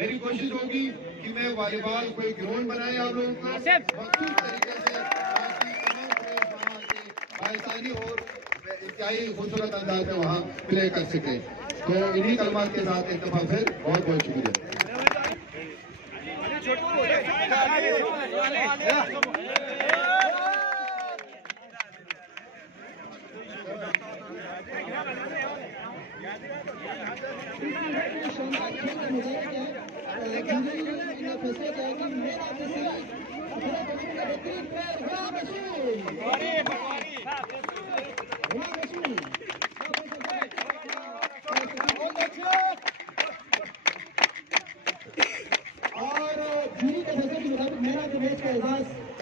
मेरी कोशिश होगी कि मैं वॉलीबॉल कोई ग्राउंड बनाए आप लोगों को मखसूस तरीके से पाकिस्तानी और इंतहाई खूबसूरत अंदाज में वहाँ प्ले कर सके। तो इन्हीं कलमात के साथ एक दफा फिर बहुत बहुत शुक्रिया।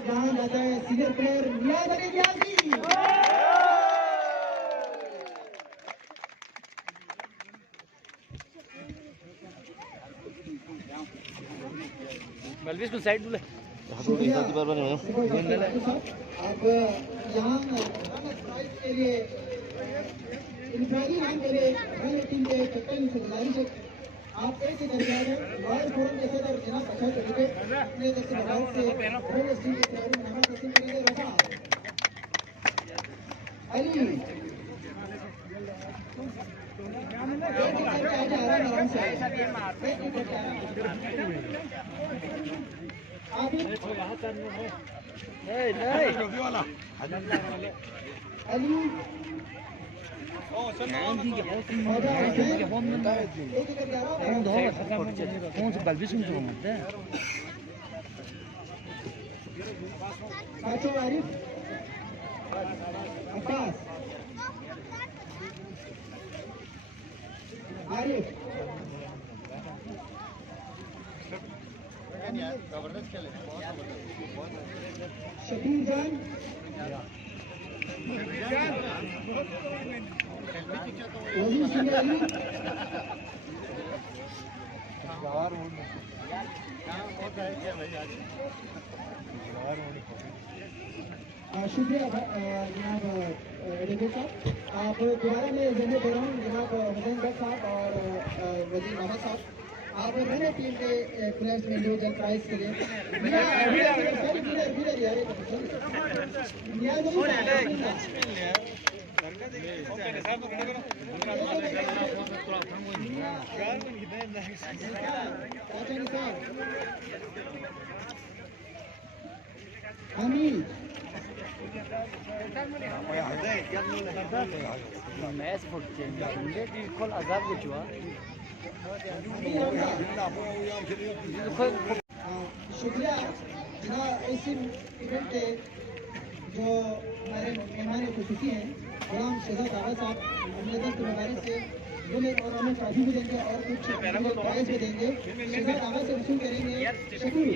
जहाँ जाता है सीनियर प्लेयर नियाज अली नियाजी। बल्बिस को साइड बुले अब यहाँ के लिए इंफरादी नाम के लिए टीम के कैप्टन से गुजारिश है आप एक ही दरमियान रॉयल फोरम के सदर जनाब बशर तरीके अपने से भारत से रोल टीम के खिलाड़ी नाम तस्लीम करेंगे। रफा अली आराम से अली शकील जान शुक्रिया जनाब एडवोकेट साहब। आप दोबारा में जरिए दे रहा हूँ जनाब हुसैन भट्ट साहब और वजीर मोहम्मद साहब आप मैंने टीम के प्लेयर्स में इंडिविजुअल प्राइज के लिए शुक्रिया जनाब इस इवेंट के जो हमारे मेहमान खुशूसी हैं गुलाम शहजाद आगा साहब अपने दस्त मदारिस से बुलेट और हमें ट्रॉफी भी देंगे और कुछ प्राइज भी देंगे। शहजाद आगा से वसूल करेंगे शकूर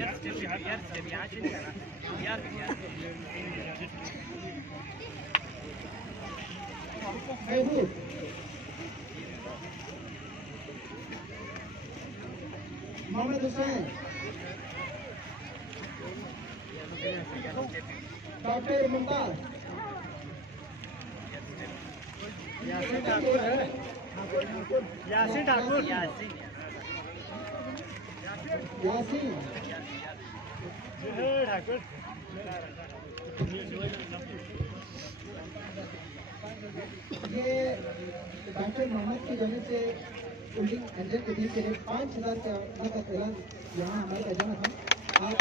महबूब मोहम्मद हुसैन डॉक्टर मुमताज यासीन ठाकुर ये डॉक्टर मोहम्मद की जानिब से बिल्डिंग एंजल के टीम के लिए 5,000 का ऐलान यहाँ हमारे का जमा था। आप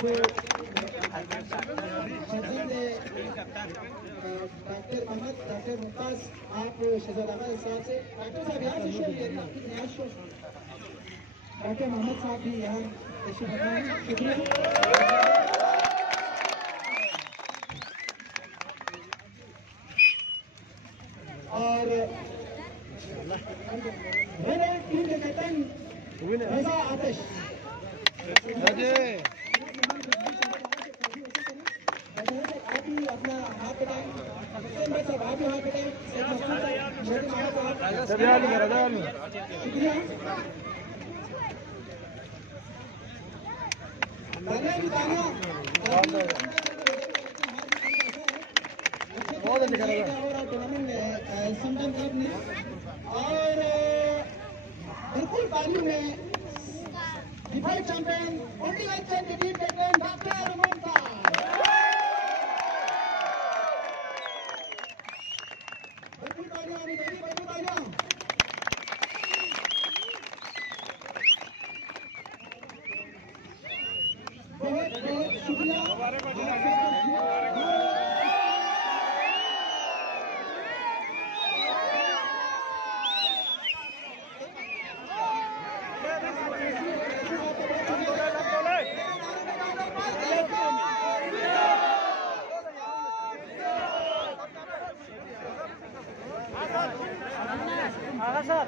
डॉक्टर मोहम्मद डॉक्टर मुमताज आप शहजादा साहब से डॉक्टर साहब यहाँ से शो लिए डॉक्टर मोहम्मद साहब भी यहाँ शुक्रिया। और मेरे टीम के कैप्टन रजा आतिश अपना हाथ बताएं हाथ बताएं शुक्रिया। बहुत अच्छा टूर्नामेंट में समझन क्लब ने और बिल्कुल पानी में defence champion only vice champion team captain doctor Mamata बच्चों तालियां आनी चाहिए बच्चों तालियां बहुत बहुत शुक्रिया Asad,